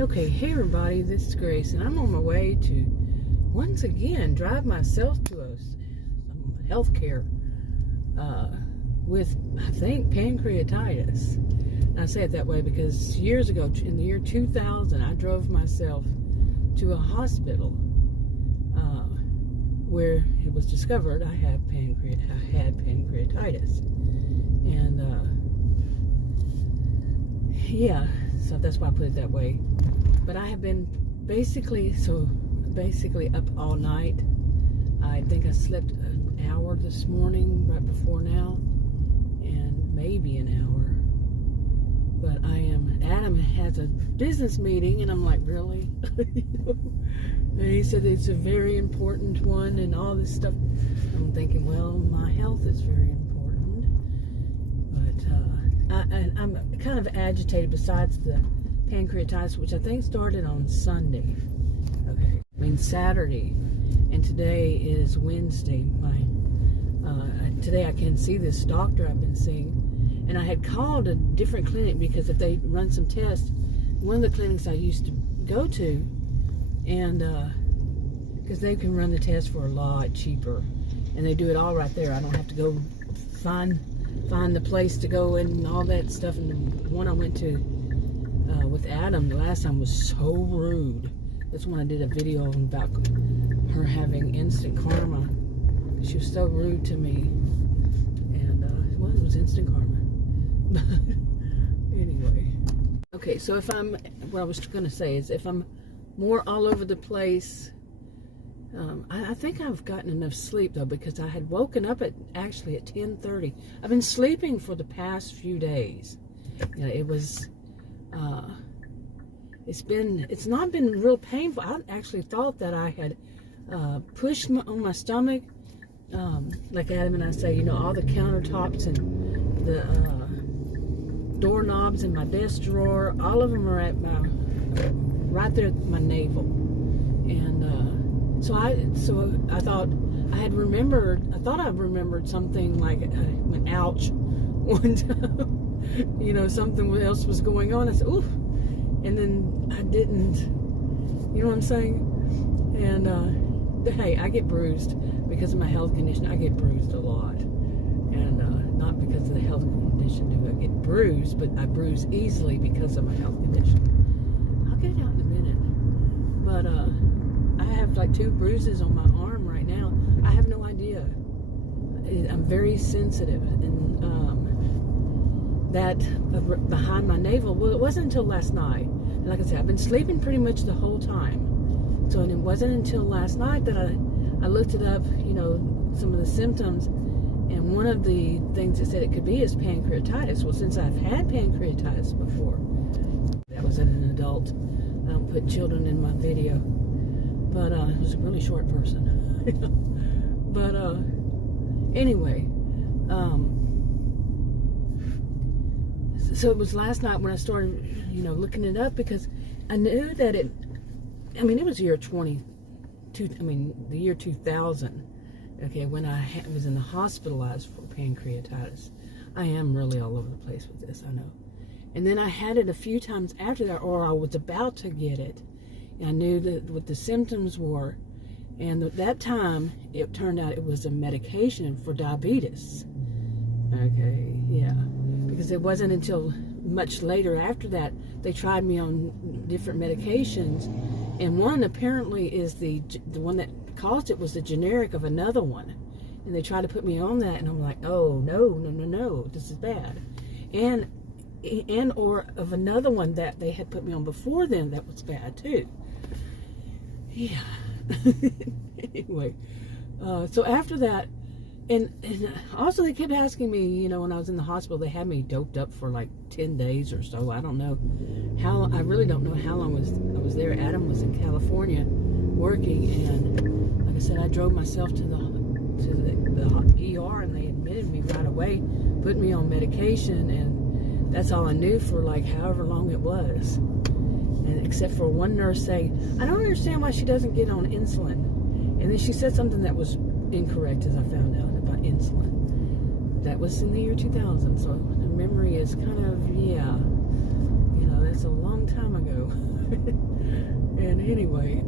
Okay, hey everybody, this is Grace, and I'm on my way to, once again, drive myself to some healthcare with, I think, pancreatitis. And I say it that way because years ago, in the year 2000, I drove myself to a hospital where it was discovered I had pancreatitis. And yeah, so that's why I put it that way. But I have been basically up all night. I think I slept an hour this morning, right before now, and maybe an hour. But Adam has a business meeting, and I'm like, really? And he said it's a very important one and all this stuff. I'm thinking, well, my health is very important. But I'm kind of agitated besides the pancreatitis, which I think started on Sunday. Okay, I mean Saturday, and today is Wednesday. Today I can see this doctor I've been seeing, and I had called a different clinic because if they run some tests, one of the clinics I used to go to, and because they can run the test for a lot cheaper, and they do it all right there. I don't have to go find the place to go and all that stuff. And the one I went to with Adam the last time was so rude. That's when I did a video about her having instant karma. She was so rude to me, and well, it was instant karma. Anyway, okay. So what I was going to say is, if I'm more all over the place, I think I've gotten enough sleep though, because I had woken up actually at 10:30. I've been sleeping for the past few days. You know, it was. It's not been real painful. I actually thought that I had pushed on my stomach, like Adam and I say, you know, all the countertops and the doorknobs in my desk drawer, all of them are at right there at my navel. And so I thought I thought I remembered something like went ouch one time. You know, something else was going on. I said, oof. And then I didn't. You know what I'm saying? And, hey, I get bruised because of my health condition. I get bruised a lot. And not because of the health condition do I get bruised, but I bruise easily because of my health condition. I'll get it out in a minute. But I have like 2 bruises on my arm right now. I have no idea. I'm very sensitive. And that behind my navel, well, it wasn't until last night. And like I said, I've been sleeping pretty much the whole time. So, and it wasn't until last night that I looked it up, you know, some of the symptoms. And one of the things it said it could be is pancreatitis. Well, since I've had pancreatitis before, that was an adult. I don't put children in my video. But it was a really short person. But anyway, so it was last night when I started, you know, looking it up, because I knew that it was the year 2000, okay, when I was in the hospitalized for pancreatitis. I am really all over the place with this, I know. And then I had it a few times after that, or I was about to get it. And I knew what the symptoms were. And at that time, it turned out it was a medication for diabetes. Okay, yeah. Because it wasn't until much later after that they tried me on different medications, and one apparently is the one that caused it was the generic of another one, and they tried to put me on that, and I'm like, oh no, this is bad, and or of another one that they had put me on before then that was bad too. Yeah. Anyway, so after that. And also they kept asking me, you know, when I was in the hospital, they had me doped up for like 10 days or so. I don't know how, I really don't know how long I was there. Adam was in California working, and like I said, I drove myself to the ER, and they admitted me right away, put me on medication, and that's all I knew for like however long it was. And except for one nurse saying, I don't understand why she doesn't get on insulin. And then she said something that was incorrect, as I found out, about insulin. That was in the year 2000, so the memory is kind of, yeah, you know, that's a long time ago. And anyway,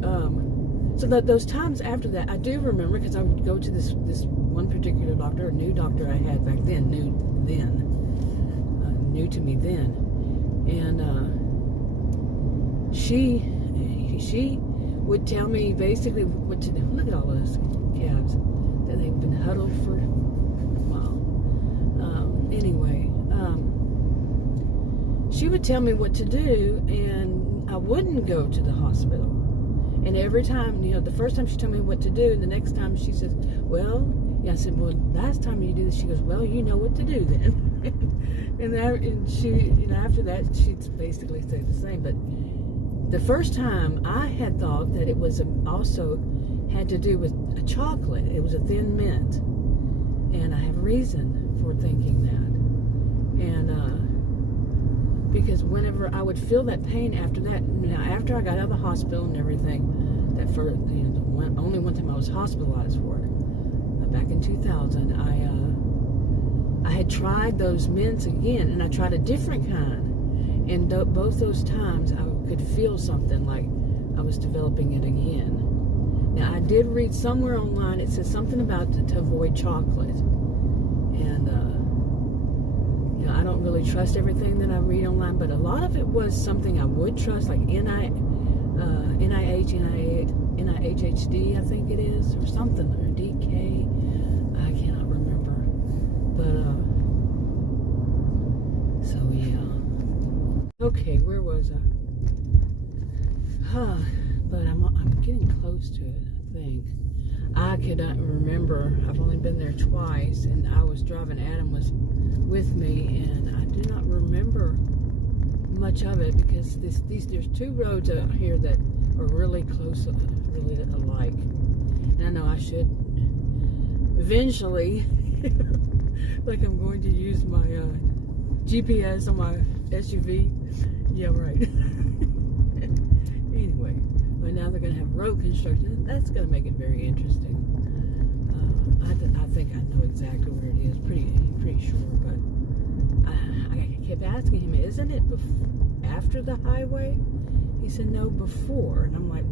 so that those times after that, I do remember, because I would go to this one particular doctor, a new doctor I had back then, new to me then, and she would tell me basically what to do. Look at all those calves that they've been huddled for a while. Anyway, she would tell me what to do, and I wouldn't go to the hospital. And every time, the first time she told me what to do, and the next time she says, well, I said, well, last time you do this, she goes, well, you know what to do then. and she, after that, she'd basically say the same. But the first time, I had thought that it was also had to do with a chocolate. It was a Thin Mint. And I have a reason for thinking that. And, because whenever I would feel that pain after that, after I got out of the hospital and everything, that for only one time I was hospitalized for it, back in 2000, I had tried those mints again, and I tried a different kind, and both those times I could feel something like I was developing it again. Now I did read somewhere online, it says something about to avoid chocolate, and I don't really trust everything that I read online, but a lot of it was something I would trust, like NIHD, I think it is, or something, or DK, I cannot remember, but, so yeah. Okay, where was I? But I'm getting close to it, I think. I cannot remember. I've only been there twice, and I was driving. Adam was with me, and I do not remember much of it, because there's two roads out here that are really close, really alike. And I know I should eventually, like I'm going to use my GPS on my SUV. Yeah, right. Anyway, but now they're going to have road construction. That's going to make it very interesting. I think I know exactly where it is, pretty sure. But I kept asking him, isn't it after the highway? He said, no, before. And I'm like,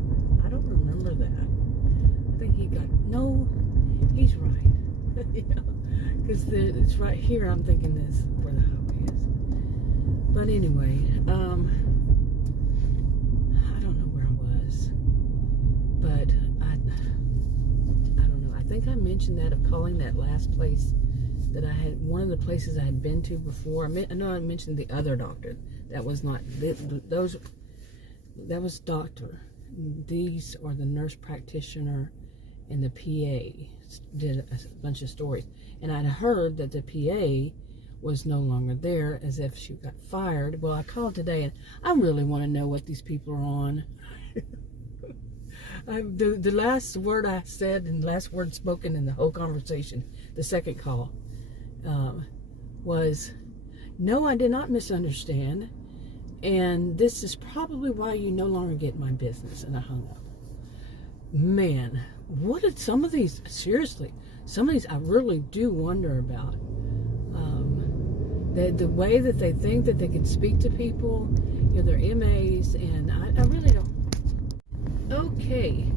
I don't remember that. I think no, he's right. Because it's right here. I'm thinking this is where the highway is. But anyway, I don't know where I was. But I don't know. I think I mentioned that of calling that last place that I had, one of the places I had been to before. I know I mentioned the other doctor. That was not, that was doctor. These are the nurse practitioner and the PA did a bunch of stories. And I'd heard that the PA was no longer there, as if she got fired. Well, I called today, and I really want to know what these people are on. The last word I said, and last word spoken in the whole conversation, the second call, was, no, I did not misunderstand, and this is probably why you no longer get my business. And I hung up. Man, what did some of these, seriously, some of these I really do wonder about. The way that they think that they can speak to people, they're MAs, and I really don't. Okay.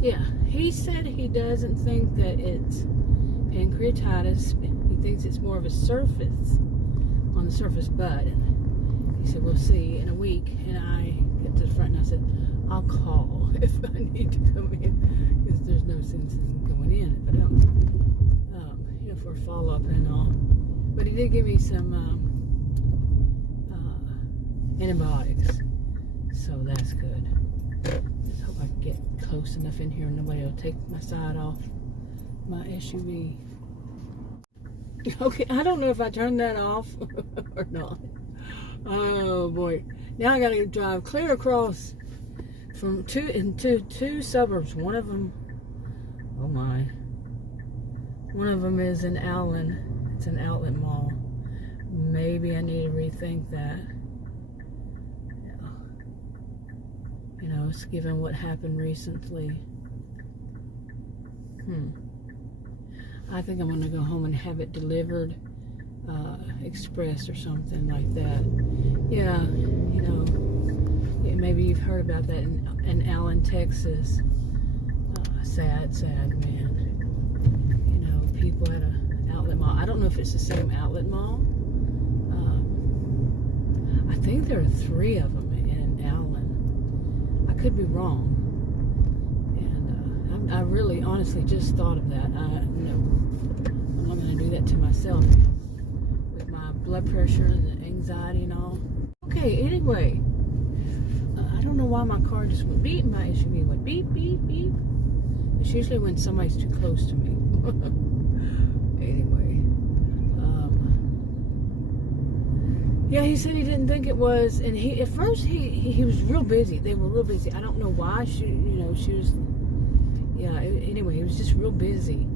Yeah, he said he doesn't think that it's pancreatitis. He thinks it's more of a surface, on the surface, but he said, we'll see in a week. And I get to the front and I said, I'll call if I need to come in, because there's no sense in going in if I don't, for a follow-up and all. But he did give me some antibiotics, so that's good. Just hope I can get close enough in here and nobody will take my side off my SUV. Okay, I don't know if I turned that off or not. Oh boy. Now I gotta drive clear across from two suburbs. One of them, oh my. One of them is in Allen. It's an outlet mall. Maybe I need to rethink that. It's given what happened recently. I think I'm going to go home and have it delivered, express or something like that. Yeah, you've heard about that in Allen, Texas. Sad man. You know, people at an outlet mall. I don't know if it's the same outlet mall. I think there are 3 of them in Allen. I could be wrong. And I really, honestly, just thought of that. No, I'm not going to do that to myself, you know, with my blood pressure and the anxiety and all. Okay, anyway, I don't know why my car just went beep. My SUV went beep, beep, beep. It's usually when somebody's too close to me. Anyway, yeah, he said he didn't think it was, and at first he was real busy. They were real busy. I don't know why. She was. Yeah. Anyway, he was just real busy,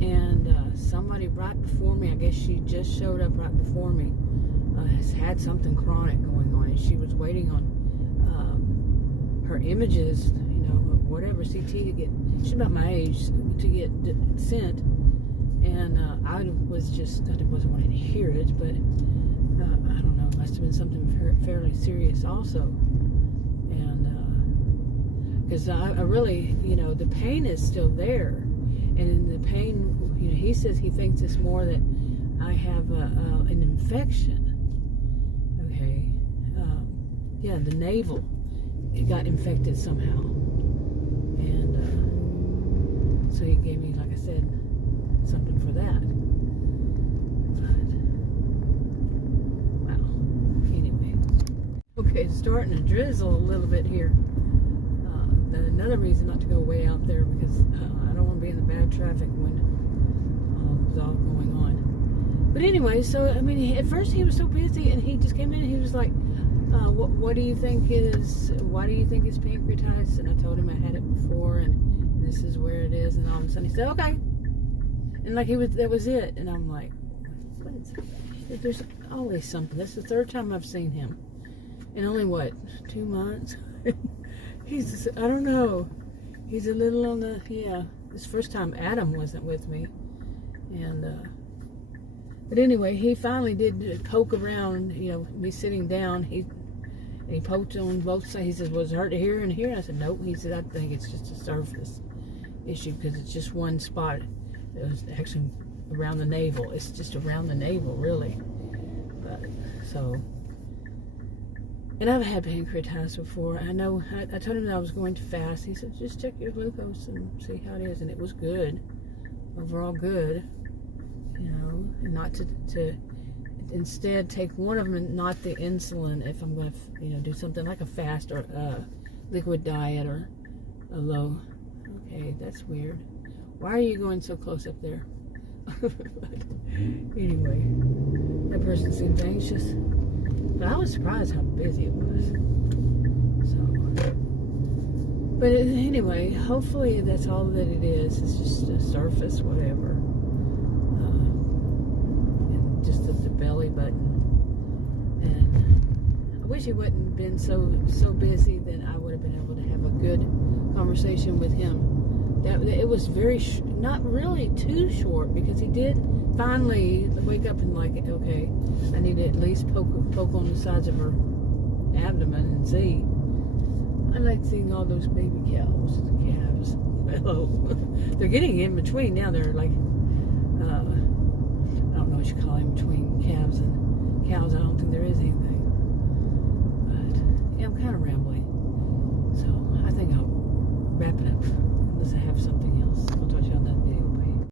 and somebody right before me, I guess she just showed up right before me, has had something chronic going on, and she was waiting on her images, you know, whatever, CT to get. She's about my age, to get sent, and I wasn't wanting to hear it, but I don't know, it must have been something fairly serious also, and because I really, you know, the pain is still there, and in the pain, you know, he says he thinks it's more that I have an infection. Okay, yeah, the navel, it got infected somehow, and so he gave me, like I said, something for that. But wow, anyway, okay, it's starting to drizzle a little bit here. Another reason not to go way out there, because I don't want to be in the bad traffic when it's all going on. But anyway, so I mean, at first he was so busy, and he just came in and he was like, what do you think why do you think it's pancreatitis? And I told him I had it before, and this is where it is, and all of a sudden he said, okay. And like that was it. And I'm like, what is it? There's always something. This is the 3rd time I've seen him. In only, what, 2 months? He's, I don't know. He's a little on the, yeah. This first time Adam wasn't with me. And, but anyway, he finally did poke around, you know, me sitting down. He poked on both sides. He said, was it hurt here and here? And I said, nope. He said, I think it's just a surface issue, because it's just one spot. It was actually around the navel. It's just around the navel, really. But, so, and I've had pancreatitis before. I know, I told him that I was going too fast. He said, just check your glucose and see how it is. And it was good. Overall good. You know, and not to instead take one of them and not the insulin if I'm going to, you know, do something like a fast or a liquid diet or a low. Okay, that's weird. Why are you going so close up there? Anyway, that person seemed anxious. But I was surprised how busy it was. So, but anyway, hopefully that's all that it is. It's just a surface, whatever. And just the belly button. And I wish he wouldn't been so busy. Then I would have been able to have a good conversation with him. It was not really too short, because he did finally wake up and like, okay, I need to at least poke on the sides of her abdomen and see. I like seeing all those baby calves, calves. Hello. They're getting in between now. They're like, I don't know what you call in between calves and cows. I don't think there is anything. But yeah, I'm kind of rambling. So I think I'll wrap it up unless I have something